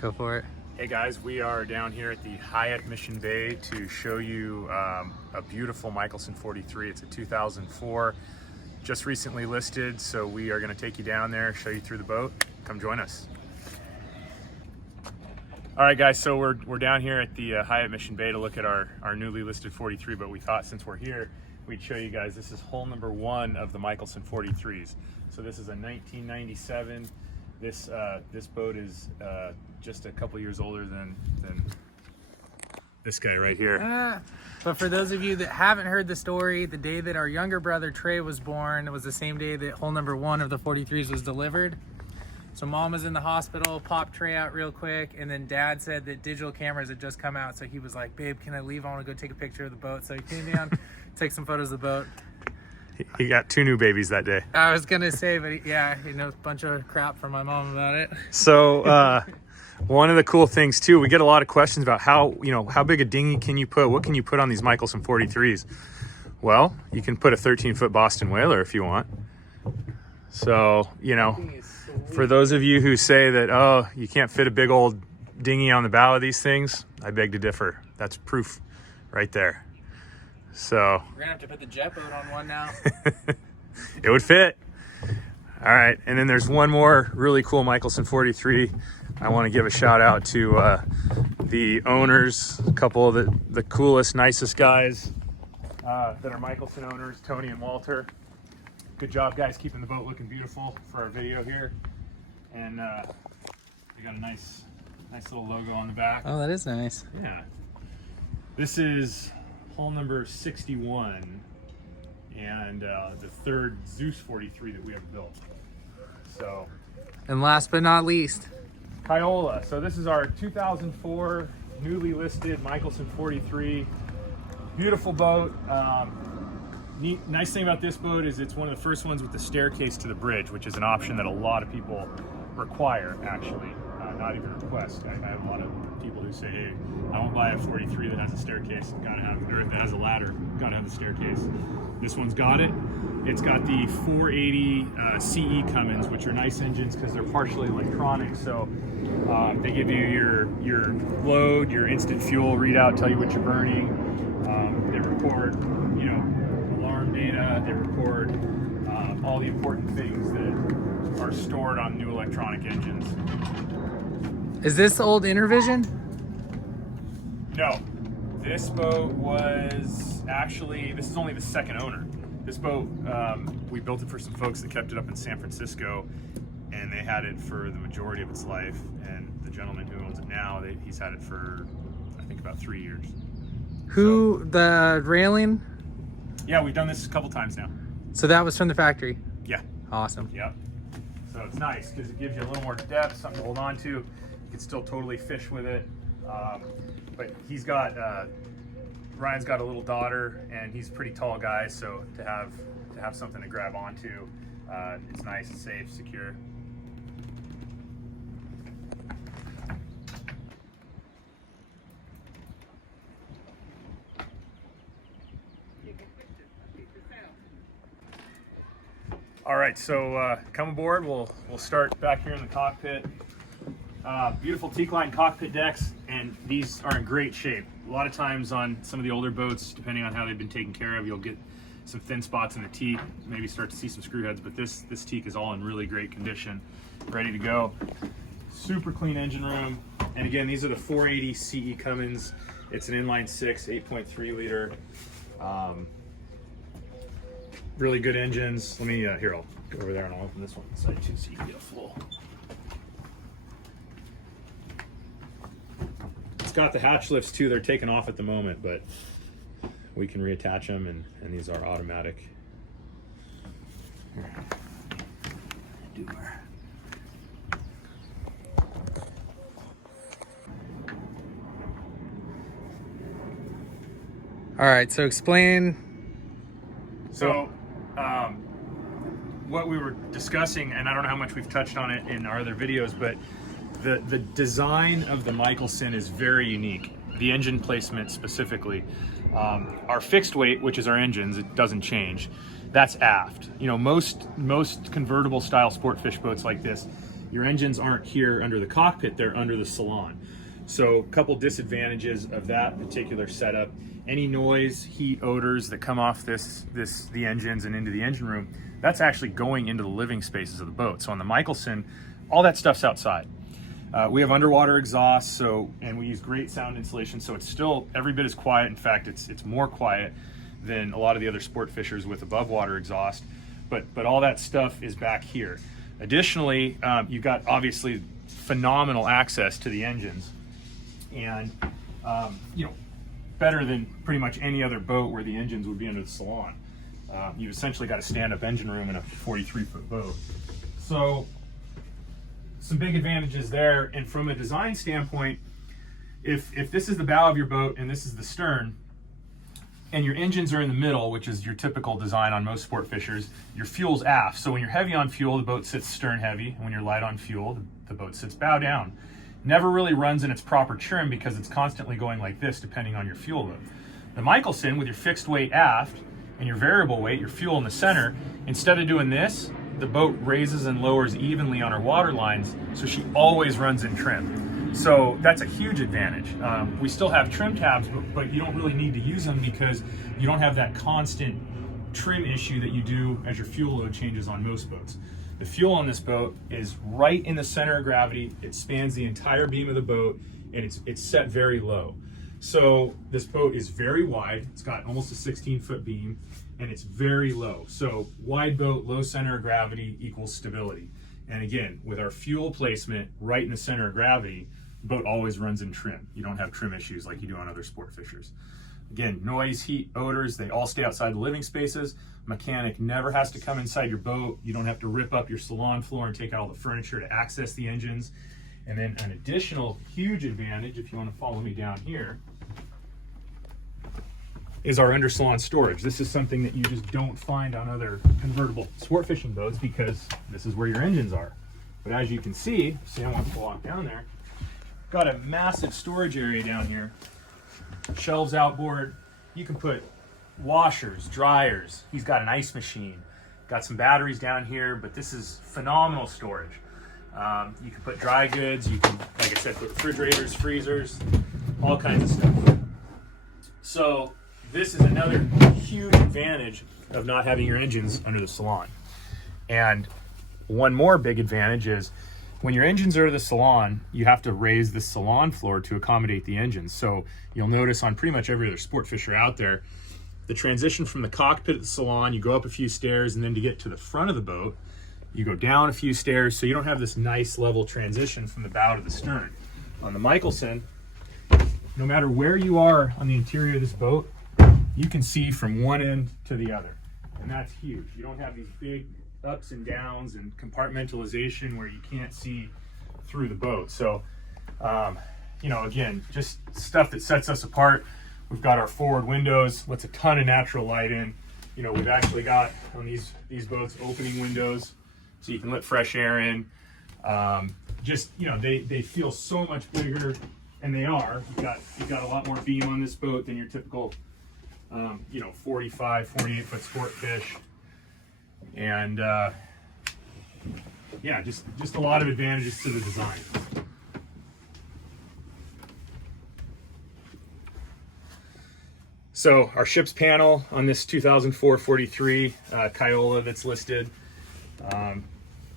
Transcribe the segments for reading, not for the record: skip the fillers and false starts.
Go for it. Hey guys, we are down here at the Hyatt Mission Bay to show you a beautiful Mikelson 43. It's a 2004, just recently listed, so we are going to take you down there, show you through the boat. Come join us. All right guys, so we're down here at the Hyatt Mission Bay to look at our newly listed 43, but we thought since we're here, we'd show you guys, this is hole number 1 of the Mikelson 43s. So this is a 1997. This boat is just a couple years older than this guy right here. But for those of you that haven't heard the story, the day that our younger brother Trey was born, it was the same day that hole number 1 of the 43s was delivered. So mom was in the hospital, popped Trey out real quick, and then dad said that digital cameras had just come out, so he was like, babe, can I leave? I want to go take a picture of the boat. So he came down, take some photos of the boat. He got 2 new babies that day. I was gonna say, but yeah, he knows a bunch of crap from my mom about it. So one of the cool things too, we get a lot of questions about how big a dinghy can you put? What can you put on these Mikelson 43s? Well, you can put a 13-foot Boston Whaler if you want. So, for those of you who say that, oh, you can't fit a big old dinghy on the bow of these things, I beg to differ. That's proof right there. So we're gonna have to put the jet boat on one now. It would fit. All right, and then there's one more really cool Mikelson 43. I want to give a shout out to the owners, a couple of the coolest, nicest guys that are Mikelson owners, Tony and Walter. Good job, guys, keeping the boat looking beautiful for our video here. And we got a nice little logo on the back. Oh, that is nice. Yeah. This is hole number 61 and the 3rd Zeus 43 that we have built. So, and last but not least, Kiola. So this is our 2004 newly listed Mikelson 43. Beautiful boat. Nice thing about this boat is it's one of the first ones with the staircase to the bridge, which is an option that a lot of people require, actually, not even request. I have a lot of people who say, hey, I won't buy a 43 that has a staircase, or that has a ladder, gotta have the staircase. This one's got it. It's got the 480 CE Cummins, which are nice engines because they're partially electronic. So they give you your load, your instant fuel readout, tell you what you're burning. They record, alarm data. They record all the important things that are stored on new electronic engines. Is this the old Intervision? No, this boat was actually, this is only the 2nd owner. This boat, we built it for some folks that kept it up in San Francisco, and they had it for the majority of its life. And the gentleman who owns it now, he's had it for, I think, about 3 years. The railing? Yeah, we've done this a couple times now. So that was from the factory? Yeah. Awesome. Yep. So it's nice because it gives you a little more depth, something to hold on to. You can still totally fish with it. But he's got, Ryan's got a little daughter, and he's a pretty tall guy, so to have something to grab onto, it's nice, safe, secure. All right, so come aboard. We'll start back here in the cockpit. Beautiful teak-line cockpit decks, and these are in great shape. A lot of times on some of the older boats, depending on how they've been taken care of, you'll get some thin spots in the teak, maybe start to see some screw heads, but this teak is all in really great condition, ready to go. Super clean engine room, and again, these are the 480 CE Cummins. It's an inline 6, 8.3 liter. Really good engines. Let me, here, I'll go over there and I'll open this one inside too so you can get a full. It's got the hatch lifts too. They're taken off at the moment, but we can reattach them, and these are automatic. Here. Do our... All right, so explain. So, what we were discussing, and I don't know how much we've touched on it in our other videos, but the design of the Mikelson is very unique. The engine placement specifically. Our fixed weight, which is our engines, it doesn't change. That's aft. Most convertible style sport fish boats like this, your engines aren't here under the cockpit, they're under the salon. So a couple disadvantages of that particular setup: any noise, heat, odors that come off the engines and into the engine room, that's actually going into the living spaces of the boat. So on the Mikelson, all that stuff's outside. We have underwater exhaust, and we use great sound insulation, so it's still every bit as quiet. In fact, it's more quiet than a lot of the other sport fishers with above water exhaust. But all that stuff is back here. Additionally, you've got obviously phenomenal access to the engines, and better than pretty much any other boat where the engines would be under the salon. You've essentially got a stand-up engine room in a 43-foot boat. So some big advantages there. And from a design standpoint, if this is the bow of your boat and this is the stern, and your engines are in the middle, which is your typical design on most sport fishers, your fuel's aft. So when you're heavy on fuel, the boat sits stern heavy, and when you're light on fuel, the boat sits bow down. Never really runs in its proper trim because it's constantly going like this depending on your fuel load. The Mikelson, with your fixed weight aft and your variable weight, your fuel in the center, instead of doing this, the boat raises and lowers evenly on her water lines, so she always runs in trim. So that's a huge advantage. We still have trim tabs, but you don't really need to use them because you don't have that constant trim issue that you do as your fuel load changes on most boats. The fuel on this boat is right in the center of gravity. It spans the entire beam of the boat, and it's set very low. So this boat is very wide. It's got almost a 16-foot beam, and it's very low. So wide boat, low center of gravity equals stability. And again, with our fuel placement right in the center of gravity, the boat always runs in trim. You don't have trim issues like you do on other sport fishers. Again, noise, heat, odors, they all stay outside the living spaces. Mechanic never has to come inside your boat. You don't have to rip up your salon floor and take out all the furniture to access the engines. And then an additional huge advantage, if you want to follow me down here, is our under salon storage. This is something that you just don't find on other convertible sport fishing boats because this is where your engines are. But as you can see, Sam wants to walk down there, got a massive storage area down here. Shelves outboard. You can put washers, dryers. He's got an ice machine. Got some batteries down here, but this is phenomenal storage. You can put dry goods. You can, like I said, put refrigerators, freezers, all kinds of stuff. So this is another huge advantage of not having your engines under the salon. And one more big advantage is when your engines are to the salon, you have to raise the salon floor to accommodate the engines. So you'll notice on pretty much every other sport fisher out there, the transition from the cockpit to the salon, you go up a few stairs, and then to get to the front of the boat, you go down a few stairs, so you don't have this nice level transition from the bow to the stern. On the Mikelson, no matter where you are on the interior of this boat, you can see from one end to the other, and that's huge. You don't have these big ups and downs and compartmentalization where you can't see through the boat. So, again, just stuff that sets us apart. We've got our forward windows, lets a ton of natural light in. We've actually got on these boats opening windows so you can let fresh air in. They feel so much bigger, and they are. You've got a lot more beam on this boat than your typical 45, 48-foot sport fish. And just a lot of advantages to the design. So our ship's panel on this 2004 43 Kiola that's listed,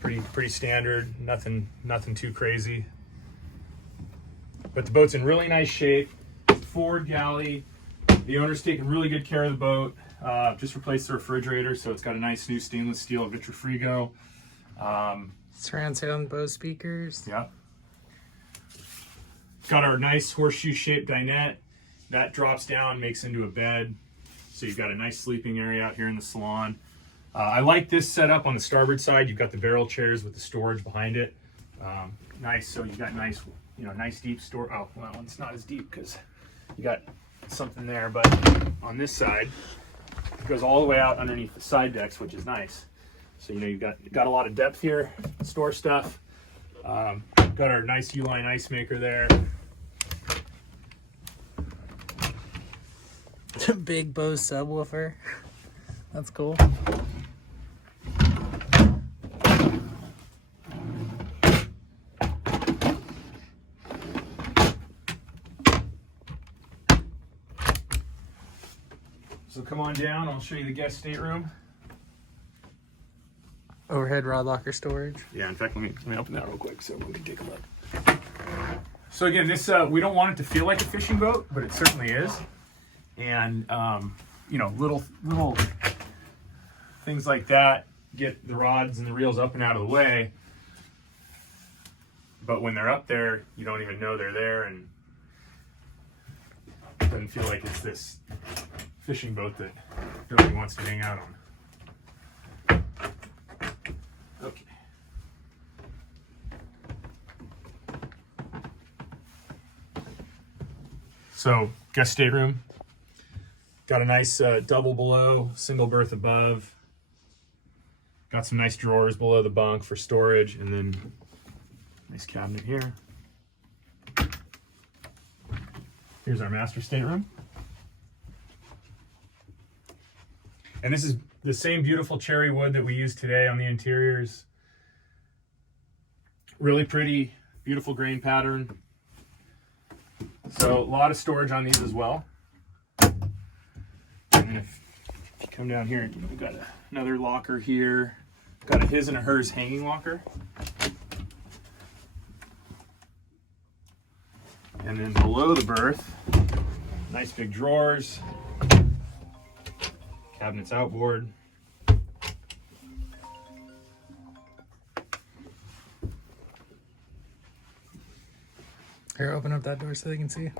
pretty standard, nothing too crazy. But the boat's in really nice shape. Forward galley. The owner's taking really good care of the boat. Just replaced the refrigerator, so it's got a nice new stainless steel Vitrifrigo. Surround sound Bose speakers. Yeah. Got our nice horseshoe-shaped dinette. That drops down, makes into a bed. So you've got a nice sleeping area out here in the salon. I like this setup on the starboard side. You've got the barrel chairs with the storage behind it. Nice, so you've got nice deep store. Oh, well, it's not as deep because you got something there, but on this side, it goes all the way out underneath the side decks, which is nice. So you've got a lot of depth here, store stuff. Got our nice U-line ice maker there. Big Bose subwoofer. That's cool. So come on down, I'll show you the guest stateroom. Overhead rod locker storage. Yeah, in fact, let me open that real quick so everyone can take a look. So again, this we don't want it to feel like a fishing boat, but it certainly is. And you know, little things like that get the rods and the reels up and out of the way. But when they're up there, you don't even know they're there, and it doesn't feel like it's this fishing boat that nobody wants to hang out on. Okay. So, guest stateroom. Got a nice double below, single berth above. Got some nice drawers below the bunk for storage, and then nice cabinet here. Here's our master stateroom. And this is the same beautiful cherry wood that we use today on the interiors. Really pretty, beautiful grain pattern. So a lot of storage on these as well. And if you come down here, we've got another locker here. Got a his and a hers hanging locker. And then below the berth, nice big drawers, cabinets outboard. Here, open up that door so they can see.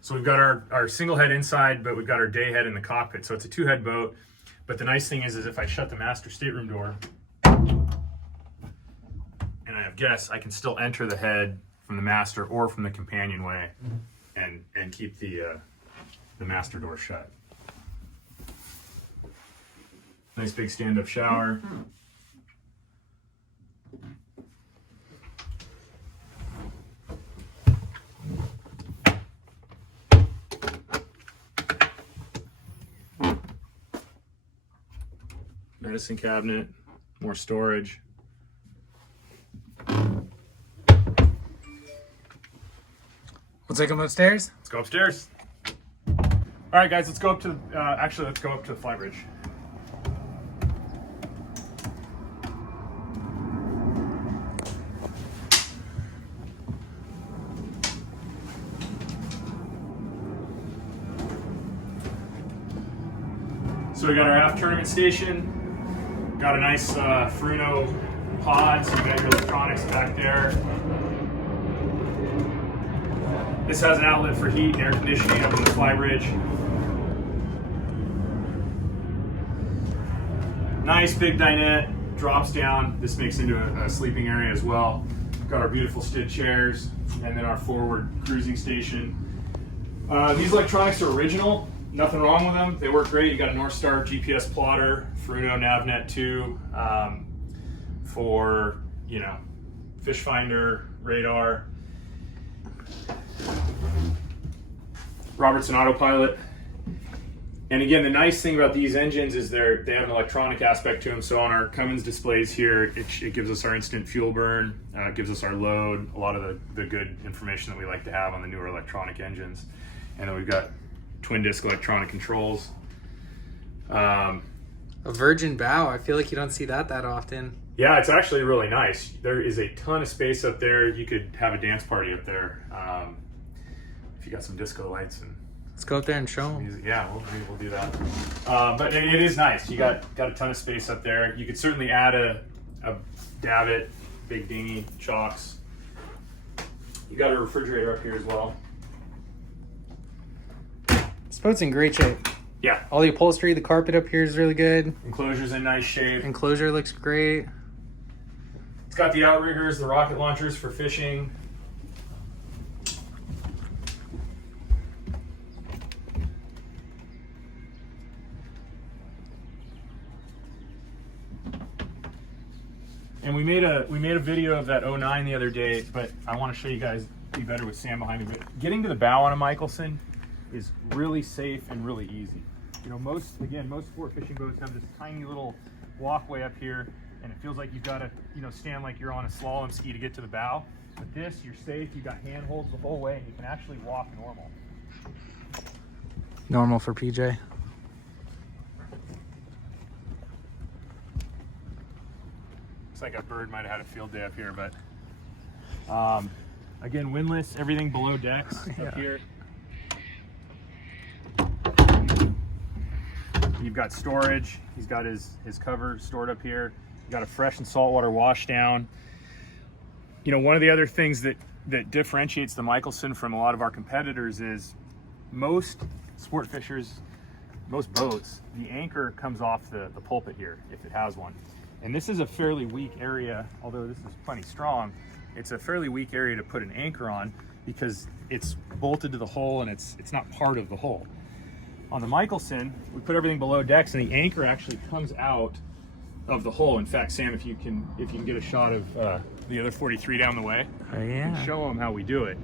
So we've got our single head inside, but we've got our day head in the cockpit. So it's a 2-head boat. But the nice thing is if I shut the master stateroom door and I have guests, I can still enter the head from the master or from the companionway and keep the master door shut. Nice big stand-up shower. Medicine cabinet, more storage. We'll take them upstairs. Let's go upstairs. All right, guys, let's go up to actually let's go up to the Flybridge. So we got our aft tournament station. Got a nice Fruno pod, so you got your electronics back there. This has an outlet for heat and air conditioning up in the Flybridge. Nice big dinette, drops down. This makes into a sleeping area as well. Got our beautiful Stid chairs, and then our forward cruising station. These electronics are original. Nothing wrong with them. They work great. You got a North Star GPS plotter, Fruno NavNet 2 for, you know, fish finder, radar. Robertson autopilot. And again, the nice thing about these engines is they have an electronic aspect to them. So on our Cummins displays here, it gives us our instant fuel burn, it gives us our load, a lot of the good information that we like to have on the newer electronic engines. And then we've got twin disc electronic controls. A virgin bow. I feel like you don't see that often. Yeah, it's actually really nice. There is a ton of space up there. You could have a dance party up there if you got some disco lights and. Let's go up there and show them. Music. Yeah, we'll do that. But it is nice. You got a ton of space up there. You could certainly add a davit, big dinghy, chocks. You got a refrigerator up here as well. This boat's in great shape. Yeah. All the upholstery, the carpet up here is really good. Enclosure's in nice shape. Enclosure looks great. It's got the outriggers, the rocket launchers for fishing. And we made a video of that 09 the other day, but I want to show you guys be better with Sam behind me. But getting to the bow on a Mikelson is really safe and really easy. You know, most sport fishing boats have this tiny little walkway up here. and it feels like you've got to, you know, stand like you're on a slalom ski to get to the bow. With this, you're safe. You've got handholds the whole way, and you can actually walk normal. Normal for PJ. Looks like a bird might have had a field day up here, but again, windlass, everything below decks up here. You've got storage. He's got his cover stored up here. You've got a fresh and saltwater wash down. You know, one of the other things that differentiates the Mikelson from a lot of our competitors is most sport fishers, most boats, the anchor comes off the pulpit here, if it has one. And this is a fairly weak area, although this is plenty strong. It's a fairly weak area to put an anchor on because it's bolted to the hull and it's not part of the hull. On the Mikelson, we put everything below decks and the anchor actually comes out of the hull. In fact, Sam, if you can get a shot of the other 43 down the way, Oh, yeah. show them how we do it.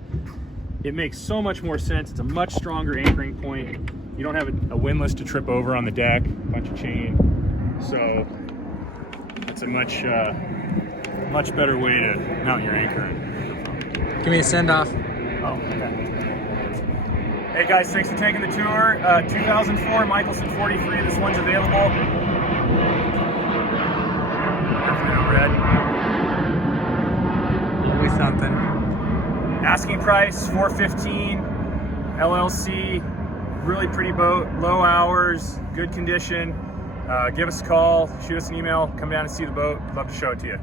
It makes so much more sense. It's a much stronger anchoring point. You don't have a windlass to trip over on the deck, a bunch of chain. So it's a much better way to mount your anchor. Give me a send off. Oh, okay. Hey guys, thanks for taking the tour. 2004 Mikelson 43. This one's available. Definitely not red. Always something. Asking price $415. LLC. Really pretty boat. Low hours. Good condition. Give us a call. Shoot us an email. Come down and see the boat. Love to show it to you.